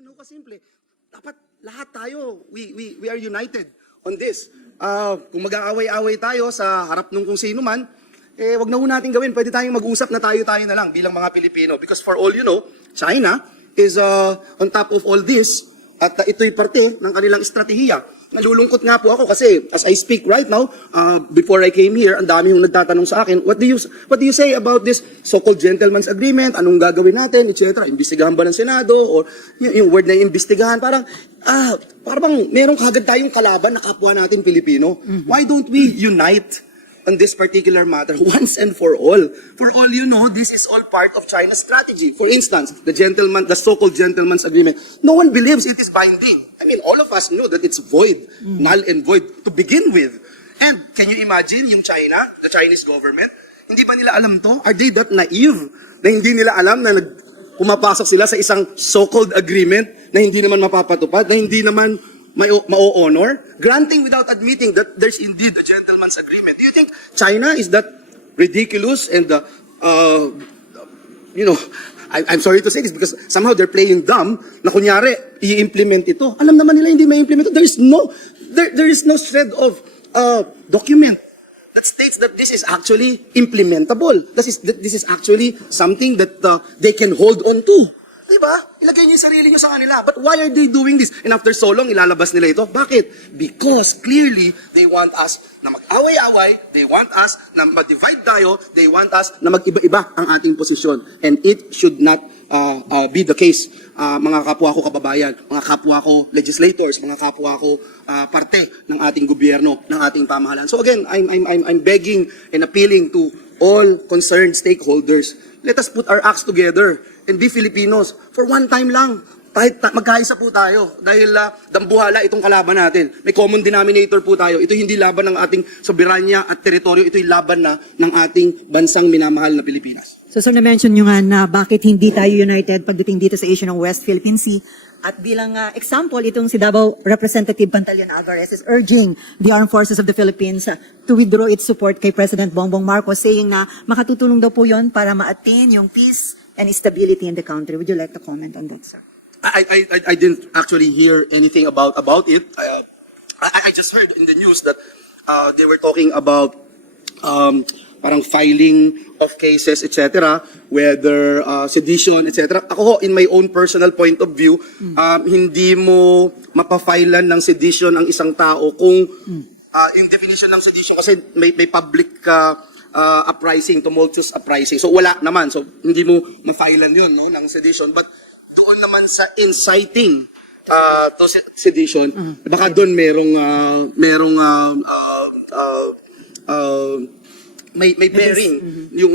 Ganun ho kasimple. Dapat lahat tayo, we are united on this. Kung mag-aaway-away tayo sa harap ng kung sino man, wag na ho natin gawin. Pwede tayong mag-usap na tayo-tayo na lang bilang mga Pilipino. Because for all you know, China is on top of all this at ito'y parte ng kanilang estratehiya. Nalulungkot nga po ako kasi as I speak right now, before I came here, ang dami yung nagtatanong sa akin, what do you say about this so-called gentleman's agreement? Anong gagawin natin, etc. Imbestigahan ba ng Senado? Or yung word na imbestigahan, parang meron kagad tayong kalaban na kapwa natin Pilipino. Why don't we unite on this particular matter once and for all? For all you know, this is all part of China's strategy. For instance, the so-called gentleman's agreement, no one believes it is binding. I mean, all of us know that it's void, null and void to begin with. And can you imagine yung China, the Chinese government, hindi ba nila alam to? Are they that naive na hindi nila alam na pumapasok sila sa isang so-called agreement na hindi naman mapapatupad, na hindi naman ma-honor, granting without admitting that there's indeed a gentleman's agreement? Do you think China is that ridiculous and, I'm sorry to say this because somehow they're playing dumb na kunyari, i-implement ito. Alam naman nila hindi ma-implement ito. There is no shred of document that states that this is actually implementable. This is actually something that they can hold on to. Diba? Ilagay niyo yung sarili niyo sa kanila. But why are they doing this? And after so long, ilalabas nila ito. Bakit? Because clearly, they want us na mag-away-away, they want us na mag-divide tayo, they want us na mag-iba-iba ang ating posisyon. And it should not be the case, mga kapwa ko kababayan, mga kapwa ko legislators, mga kapwa ko parte ng ating gobyerno, ng ating pamahalaan. So again, I'm begging and appealing to all concerned stakeholders. Let us put our acts together and be Filipinos for one time lang. Kahit magkaisa po tayo dahil dambuhala itong kalaban natin. May common denominator po tayo. Ito hindi laban ng ating soberanya at teritoryo. Ito'y laban na ng ating bansang minamahal na Pilipinas. So sir, na-mention nyo nga na bakit hindi tayo united pagdating dito sa issue ng West Philippine Sea. At bilang example, itong si Davao Representative Pantaleon Alvarez is urging the Armed Forces of the Philippines to withdraw its support kay President Bongbong Marcos, saying na makatutulong daw po yon para ma-attain yung peace and stability in the country. Would you like to comment on that, sir? I didn't actually hear anything about it. I just heard in the news that they were talking about parang filing of cases, etc., whether sedition, etc. Ako, in my own personal point of view, hindi mo mapafilan ng sedition ang isang tao kung yung definition ng sedition kasi may public uprising, tumultuous uprising. So wala naman. So hindi mo mafilan yun, no, ng sedition. But doon naman sa inciting to sedition, baka doon may bearing yung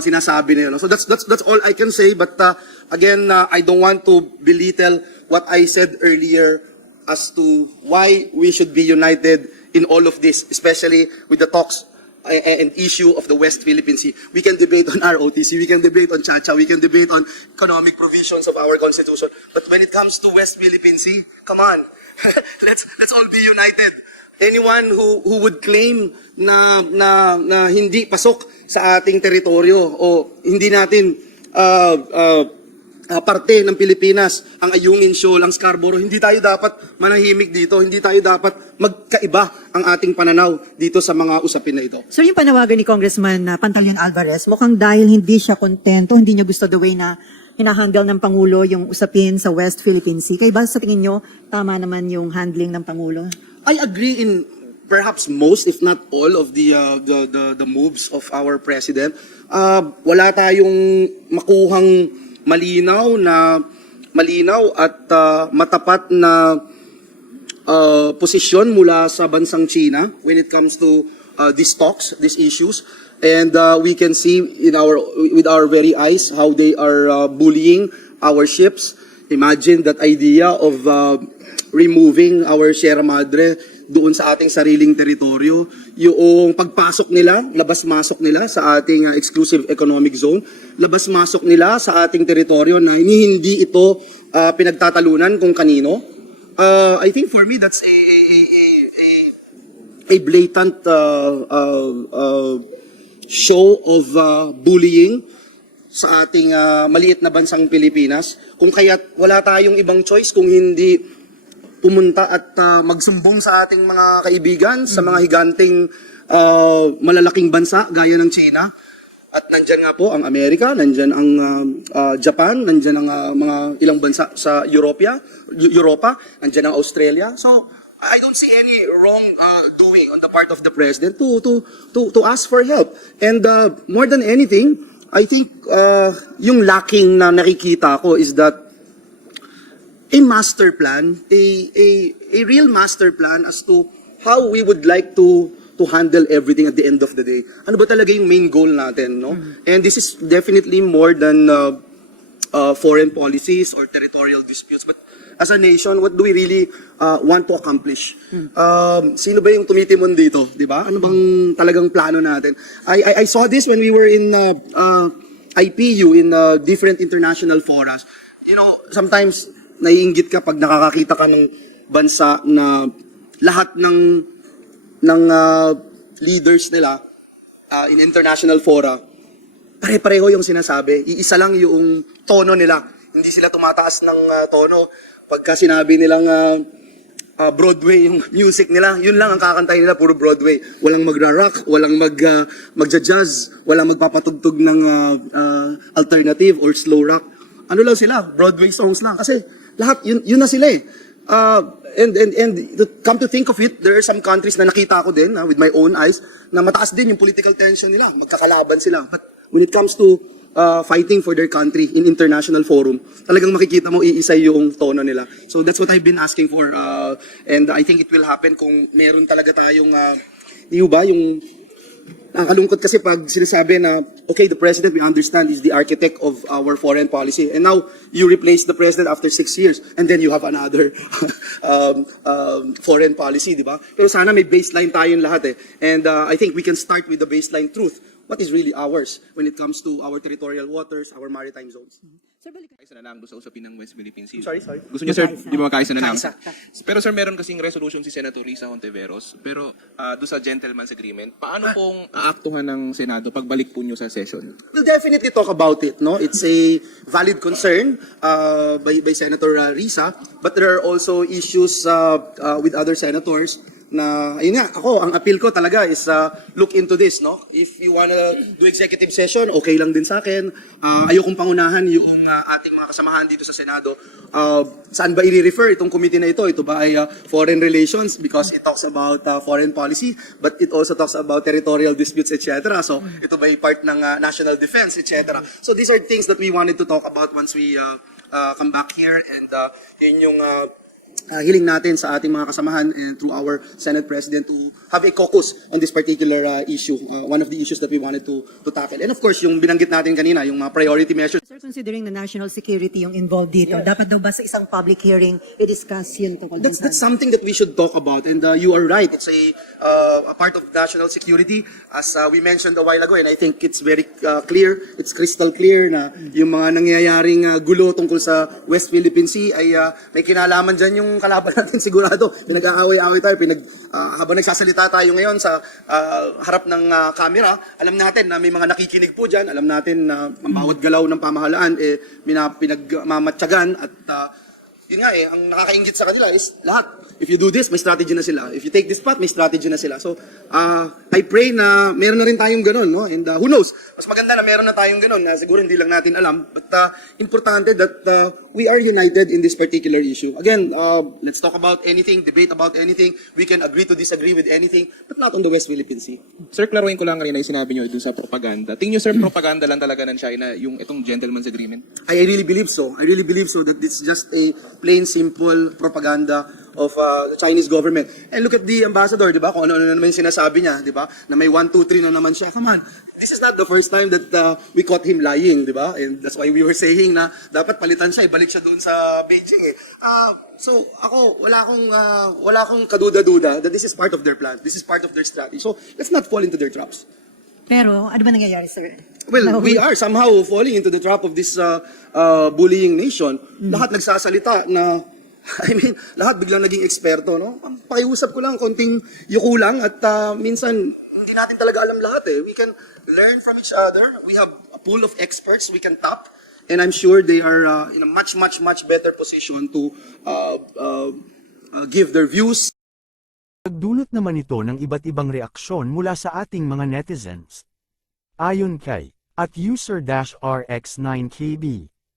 sinasabi na yun. So that's all I can say. But again, I don't want to belittle what I said earlier as to why we should be united in all of this, especially with the talks and issue of the West Philippine Sea. We can debate on ROTC, we can debate on Chacha, we can debate on economic provisions of our constitution. But when it comes to West Philippine Sea, come on, let's all be united. Anyone who would claim na hindi pasok sa ating teritoryo o hindi natin parte ng Pilipinas ang Ayungin Shoal, ang Scarborough, hindi tayo dapat manahimik dito, hindi tayo dapat magkaiba ang ating pananaw dito sa mga usapin na ito. So yung panawagan ni Congressman Pantaleon Alvarez, mukhang dahil hindi siya kontento, hindi niya gusto the way na hinahandle ng Pangulo yung usapin sa West Philippine Sea. Kaya ba sa tingin niyo, tama naman yung handling ng Pangulo? I agree in perhaps most, if not all, of the moves of our president. Wala tayong makuhang malinaw at matapat na posisyon mula sa bansang China when it comes to these talks, these issues. And we can see with our very eyes how they are bullying our ships. Imagine that idea of removing our Sierra Madre doon sa ating sariling teritoryo, yung pagpasok nila, labas-masok nila sa ating exclusive economic zone, labas-masok nila sa ating teritoryo na hindi ito pinagtatalunan kung kanino. I think for me that's a blatant show of bullying sa ating maliit na bansang Pilipinas, kung kaya't wala tayong ibang choice kung hindi pumunta at magsumbong sa ating mga kaibigan, sa mga higanting malalaking bansa gaya ng China. At nandyan nga po ang Amerika, nandyan ang Japan, nandyan ang mga ilang bansa sa Europa, nandyan ang Australia. So, I don't see any wrong doing on the part of the president to ask for help. And more than anything, I think yung lacking na nakikita ko is that a master plan, a real master plan as to how we would like to handle everything at the end of the day. Ano ba talaga yung main goal natin, no? And this is definitely more than foreign policies or territorial disputes, but as a nation, what do we really want to accomplish? Sino ba yung tumitimon dito, di ba? Ano bang talagang plano natin? I saw this when we were in IPU, in different international forums. You know, sometimes naiinggit ka pag nakakakita ka ng bansa na lahat ng leaders nila in international fora, pare-pareho yung sinasabi. Iisa lang yung tono nila. Hindi sila tumataas ng tono. Pagka sinabi nilang Broadway yung music nila, yun lang ang kakantahin nila, puro Broadway. Walang magra-rock, walang magja-jazz, walang magpapatugtog ng alternative or slow rock. Ano lang sila? Broadway songs lang. Kasi lahat, yun na sila eh. And to come to think of it, there are some countries na nakita ko din, with my own eyes, na mataas din yung political tension nila. Magkakalaban sila. But when it comes to fighting for their country in international forum, talagang makikita mo iisa yung tono nila. So that's what I've been asking for. And I think it will happen kung meron talaga tayong, yung nakakalungkot kasi pag sinasabi na, okay, the president, we understand, is the architect of our foreign policy. And now, you replace the president after 6 years, and then you have another foreign policy, di ba? Pero sana may baseline tayong lahat eh. And I think we can start with the baseline truth. What is really ours when it comes to our territorial waters, our maritime zones. Kaisa na lang doon sa usapin ng West Philippine Sea. Sorry. Gusto niyo, sir, di ba makaisa na lang? Kaisa. Pero sir, meron kasing resolution si Senator Risa Hontiveros. Pero doon sa gentleman's agreement, paano pong aaktuhan ng Senado pagbalik po niyo sa session? We'll definitely talk about it, no? It's a valid concern by Senator Risa, but there are also issues with other senators na, ayun nga, ako, ang appeal ko talaga is look into this, no? If you wanna do executive session, okay lang din sa akin. Ayokong pangunahan yung ating mga kasamahan dito sa Senado. Saan ba i-refer itong committee na ito? Ito ba ay foreign relations because it talks about foreign policy, but it also talks about territorial disputes, etc. So, ito ba ay part ng national defense, etc. So, these are things that we wanted to talk about once we come back here, and yun yung hiling natin sa ating mga kasamahan and through our Senate President to have a caucus on this particular issue, one of the issues that we wanted to tackle. And of course, yung binanggit natin kanina, yung mga priority measures. Sir, considering the national security yung involved dito, dapat daw ba sa isang public hearing i-discuss yun tungkol dun That's something that we should talk about, and you are right. It's a part of national security, as we mentioned a while ago, and I think it's very clear, it's crystal clear na yung mga nangyayaring gulo tungkol sa West Philippine Sea ay may kinalaman dyan yung kalaban natin sigurado. Pinag-aaway-aaway tayo, habang nagsasalita tayo ngayon sa harap ng camera, alam natin na may mga nakikinig po dyan, alam natin na ang bawat galaw ng pamahalaan pinagmamatyagan at yun nga ang nakakaingit sa kanila is lahat. If you do this, may strategy na sila. If you take this path, may strategy na sila. So, I pray na meron na rin tayong ganun, no? And who knows? Mas maganda na meron na tayong ganun na siguro hindi lang natin alam. But importante that we are united in this particular issue. Again, let's talk about anything, debate about anything. We can agree to disagree with anything, but not on the West Philippine Sea. Sir, klaruhin ko lang rin na sinabi niyo dun sa propaganda. Tingin niyo, sir, propaganda lang talaga ng China yung itong gentleman's agreement? I really believe so. I really believe so that it's just a plain, simple propaganda of the Chinese government. And look at the ambassador, di ba? Kung ano-ano naman yung sinasabi niya, di ba? Na may 1, 2, 3 na naman siya. Come on. This is not the first time that we caught him lying, di ba? And that's why we were saying na dapat palitan siya, ibalik siya doon sa Beijing eh. So ako, wala akong kaduda-duda that this is part of their plan. This is part of their strategy. So let's not fall into their traps. Pero, ano ba nangyayari, sir? Well, we are somehow falling into the trap of this bullying nation. Lahat nagsasalita na, I mean, lahat biglang naging eksperto, no? Pakiusap ko lang, konting yuko lang at minsan, hindi natin talaga alam lahat eh. We learn from each other. We have a pool of experts we can tap, and I'm sure they are in a much better position to give their views. Nagdulot naman ito ng iba't ibang reaksyon mula sa ating mga netizens. Ayon kay @user-rx9kb,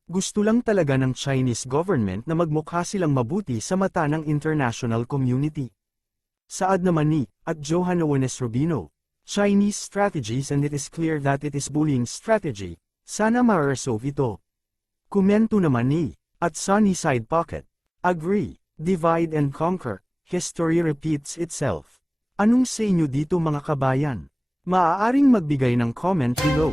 gusto lang talaga ng Chinese government na magmukha silang mabuti sa mata ng international community. Saad naman ni @Johan Owenes Rubino, Chinese strategies, and it is clear that it is bullying strategy. Sana ma-resolve ito. Komento naman ni @Sunny Side Pocket, agree, divide and conquer. History repeats itself. Anong sa inyo dito mga kabayan? Maaaring magbigay ng comment below.